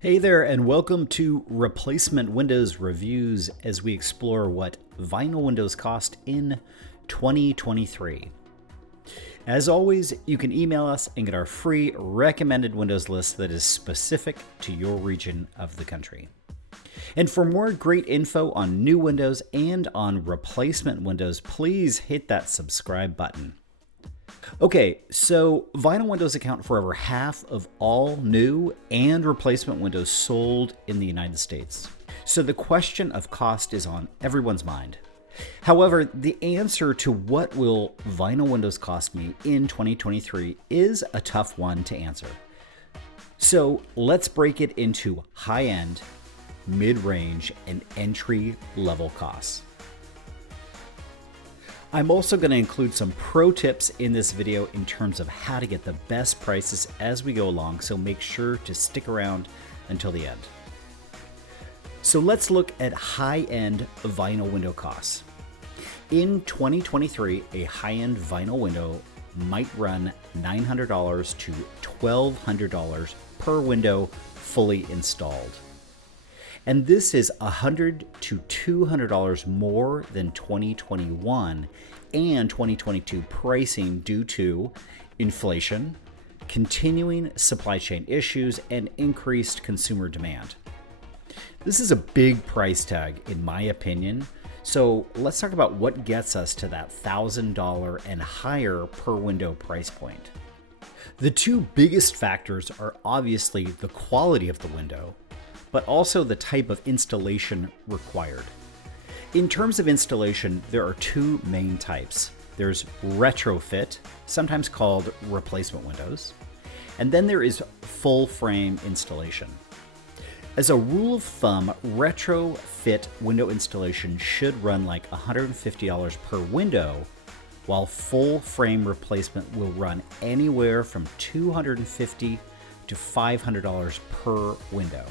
Hey there, and welcome to Replacement Windows Reviews as we explore what vinyl windows cost in 2023. As always, you can email us and get our free recommended windows list that is specific to your region of the country. And for more great info on new windows and on replacement windows, please hit that subscribe button. Okay, so vinyl windows account for over half of all new and replacement windows sold in the United States. So the question of cost is on everyone's mind. However, the answer to what will vinyl windows cost me in 2023 is a tough one to answer. So let's break it into high-end, mid-range, and entry-level costs. I'm also going to include some pro tips in this video in terms of how to get the best prices as we go along, so make sure to stick around until the end. So let's look at high-end vinyl window costs. In 2023, a high-end vinyl window might run $900 to $1,200 per window fully installed. And this is $100 to $200 more than 2021 and 2022 pricing due to inflation, continuing supply chain issues, and increased consumer demand. This is a big price tag, in my opinion. So let's talk about what gets us to that $1,000 and higher per window price point. The two biggest factors are obviously the quality of the window, but also the type of installation required. In terms of installation, there are two main types. There's retrofit, sometimes called replacement windows, and then there is full frame installation. As a rule of thumb, retrofit window installation should run like $150 per window, while full frame replacement will run anywhere from $250 to $500 per window.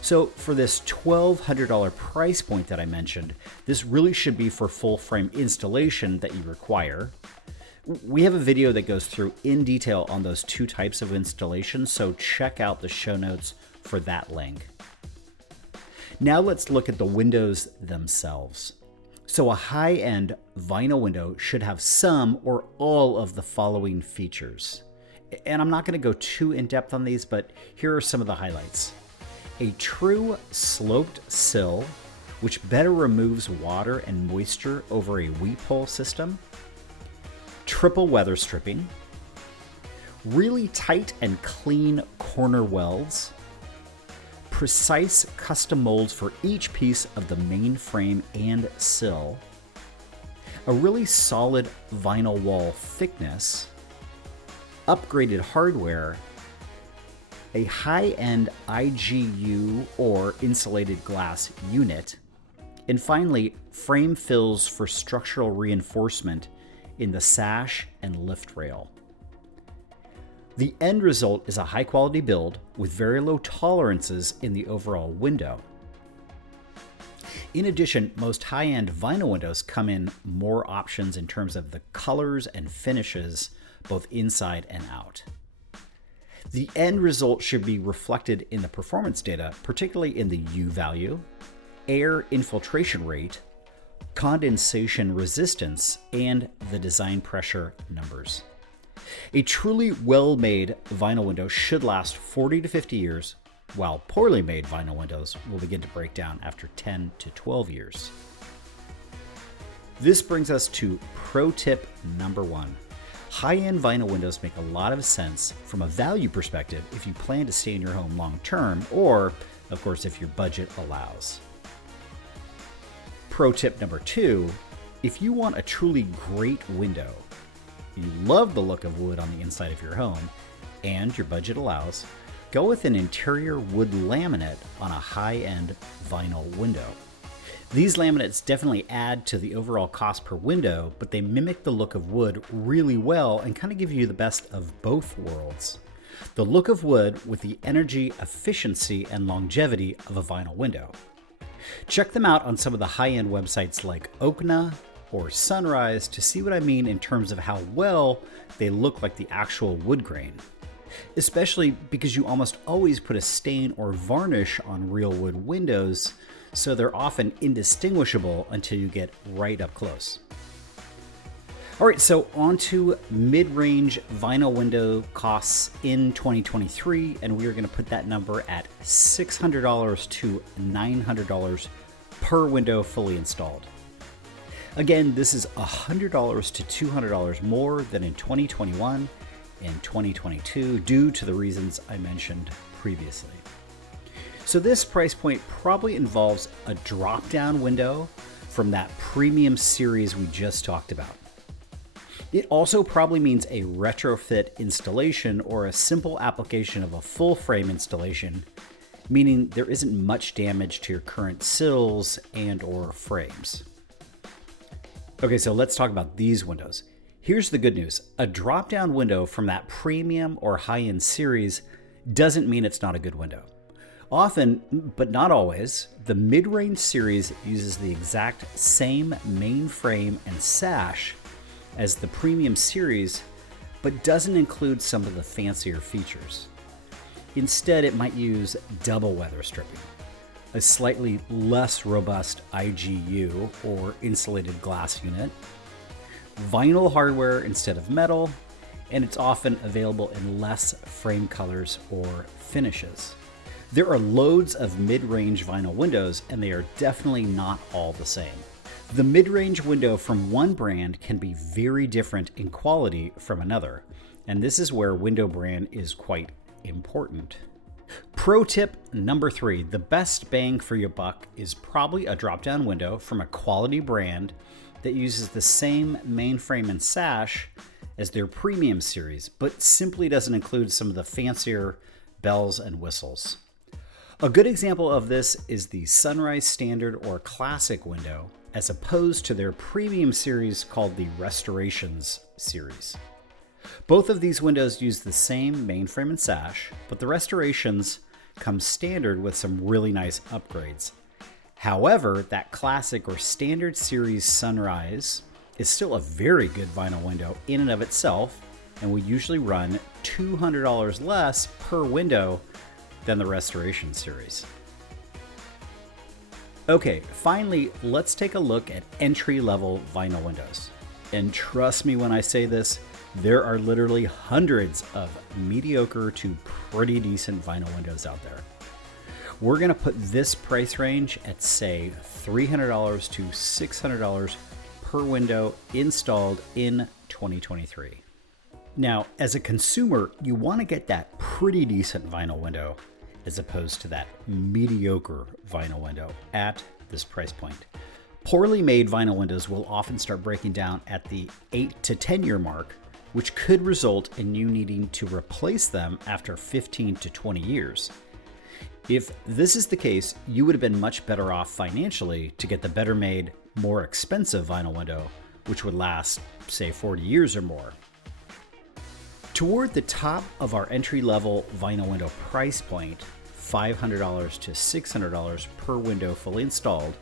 So for this $1,200 price point that I mentioned, this really should be for full frame installation that you require. We have a video that goes through in detail on those two types of installation, so check out the show notes for that link. Now let's look at the windows themselves. So a high-end vinyl window should have some or all of the following features. And I'm not going to go too in-depth on these, but here are some of the highlights. A true sloped sill, which better removes water and moisture over a weep hole system. Triple weather stripping. Really tight and clean corner welds. Precise custom molds for each piece of the main frame and sill. A really solid vinyl wall thickness. Upgraded hardware. A high-end IGU or insulated glass unit, and finally, frame fills for structural reinforcement in the sash and lift rail. The end result is a high-quality build with very low tolerances in the overall window. In addition, most high-end vinyl windows come in more options in terms of the colors and finishes, both inside and out. The end result should be reflected in the performance data, particularly in the U value, air infiltration rate, condensation resistance, and the design pressure numbers. A truly well-made vinyl window should last 40 to 50 years, while poorly made vinyl windows will begin to break down after 10 to 12 years. This brings us to pro tip number 1. High-end vinyl windows make a lot of sense from a value perspective if you plan to stay in your home long-term, or, of course, if your budget allows. Pro tip number 2, if you want a truly great window, you love the look of wood on the inside of your home, and your budget allows, go with an interior wood laminate on a high-end vinyl window. These laminates definitely add to the overall cost per window, but they mimic the look of wood really well and kind of give you the best of both worlds. The look of wood with the energy, efficiency, and longevity of a vinyl window. Check them out on some of the high-end websites like Okna or Sunrise to see what I mean in terms of how well they look like the actual wood grain. especially because you almost always put a stain or varnish on real wood windows, so they're often indistinguishable until you get right up close. All right, so on to mid-range vinyl window costs in 2023, and we are going to put that number at $600 to $900 per window fully installed. Again, this is $100 to $200 more than in 2021 and 2022 due to the reasons I mentioned previously. So this price point probably involves a drop-down window from that premium series we just talked about. It also probably means a retrofit installation or a simple application of a full frame installation, meaning there isn't much damage to your current sills and or frames. Okay, so let's talk about these windows. Here's the good news. A drop-down window from that premium or high-end series doesn't mean it's not a good window. Often, but not always, the mid-range series uses the exact same main frame and sash as the premium series, but doesn't include some of the fancier features. Instead, it might use double weather stripping, a slightly less robust IGU or insulated glass unit, vinyl hardware instead of metal, and it's often available in less frame colors or finishes. There are loads of mid-range vinyl windows, and they are definitely not all the same. The mid-range window from one brand can be very different in quality from another, and this is where window brand is quite important. Pro tip number 3, the best bang for your buck is probably a drop-down window from a quality brand that uses the same mainframe and sash as their premium series, but simply doesn't include some of the fancier bells and whistles. A good example of this is the Sunrise Standard or Classic window, as opposed to their premium series called the Restorations series. Both of these windows use the same mainframe and sash, but the Restorations come standard with some really nice upgrades. However, that Classic or Standard series Sunrise is still a very good vinyl window in and of itself, and we usually run $200 less per window than the Restoration series. Okay, finally, let's take a look at entry-level vinyl windows. And trust me when I say this, there are literally hundreds of mediocre to pretty decent vinyl windows out there. We're gonna put this price range at, say, $300 to $600 per window installed in 2023. Now, as a consumer, you wanna get that pretty decent vinyl window as opposed to that mediocre vinyl window at this price point. Poorly made vinyl windows will often start breaking down at the 8 to 10 year mark, which could result in you needing to replace them after 15 to 20 years. If this is the case, you would have been much better off financially to get the better made, more expensive vinyl window, which would last, say, 40 years or more. Toward the top of our entry-level vinyl window price point, $500 to $600 per window fully installed,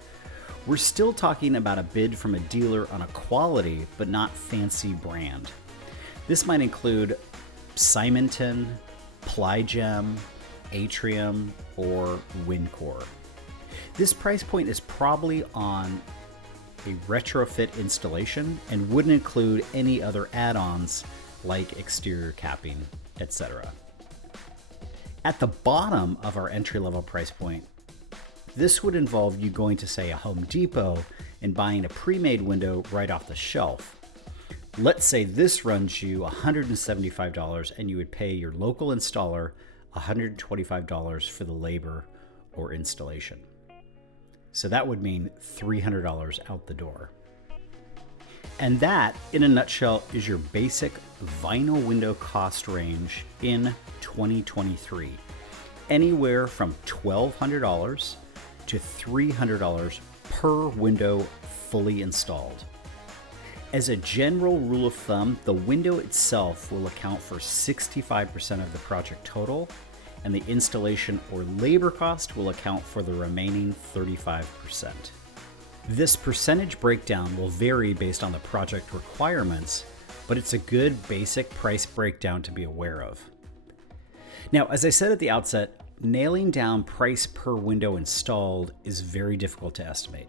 we're still talking about a bid from a dealer on a quality but not fancy brand. This might include Simonton, Plygem, Atrium, or Wincor. This price point is probably on a retrofit installation and wouldn't include any other add-ons like exterior capping, etc. At the bottom of our entry-level price point, this would involve you going to, say, a Home Depot and buying a pre-made window right off the shelf. Let's say this runs you $175 and you would pay your local installer $125 for the labor or installation. So that would mean $300 out the door. And that, in a nutshell, is your basic vinyl window cost range in 2023. Anywhere from $1,200 to $300 per window fully installed. As a general rule of thumb, the window itself will account for 65% of the project total, and the installation or labor cost will account for the remaining 35%. This percentage breakdown will vary based on the project requirements, but it's a good basic price breakdown to be aware of. Now, as I said at the outset, nailing down price per window installed is very difficult to estimate.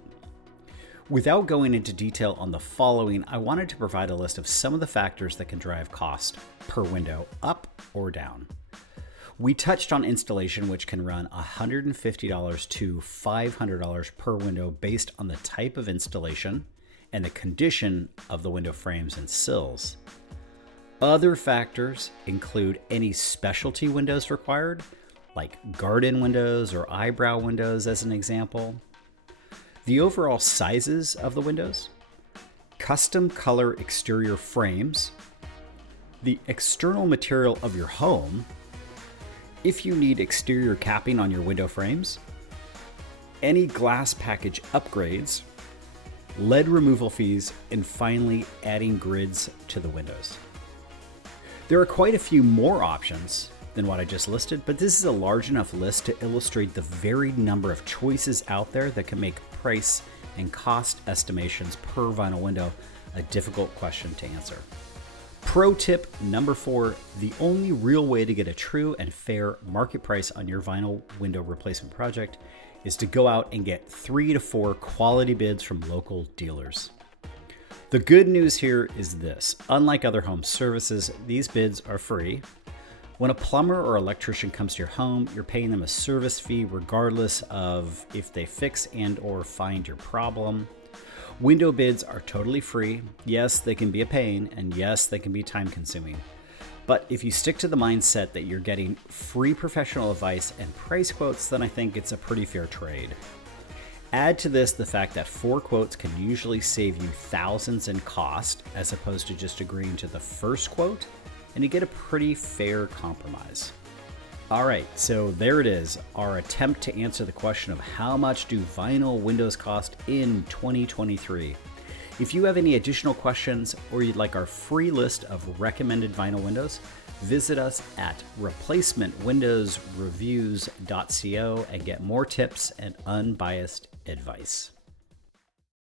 Without going into detail on the following, I wanted to provide a list of some of the factors that can drive cost per window up or down. We touched on installation, which can run $150 to $500 per window based on the type of installation and the condition of the window frames and sills. Other factors include any specialty windows required, like garden windows or eyebrow windows as an example, the overall sizes of the windows, custom color exterior frames, the external material of your home, if you need exterior capping on your window frames, any glass package upgrades, lead removal fees, and finally adding grids to the windows. There are quite a few more options than what I just listed, but this is a large enough list to illustrate the varied number of choices out there that can make price and cost estimations per vinyl window a difficult question to answer. Pro tip number 4, the only real way to get a true and fair market price on your vinyl window replacement project is to go out and get 3 to 4 quality bids from local dealers. The good news here is this: unlike other home services, these bids are free. When a plumber or electrician comes to your home, you're paying them a service fee regardless of if they fix and or find your problem. Window bids are totally free. Yes, they can be a pain, and yes, they can be time consuming. But if you stick to the mindset that you're getting free professional advice and price quotes, then I think it's a pretty fair trade. Add to this the fact that 4 quotes can usually save you thousands in cost as opposed to just agreeing to the first quote, and you get a pretty fair compromise. All right, so there it is, our attempt to answer the question of how much do vinyl windows cost in 2023. If you have any additional questions or you'd like our free list of recommended vinyl windows, visit us at replacementwindowsreviews.co and get more tips and unbiased advice.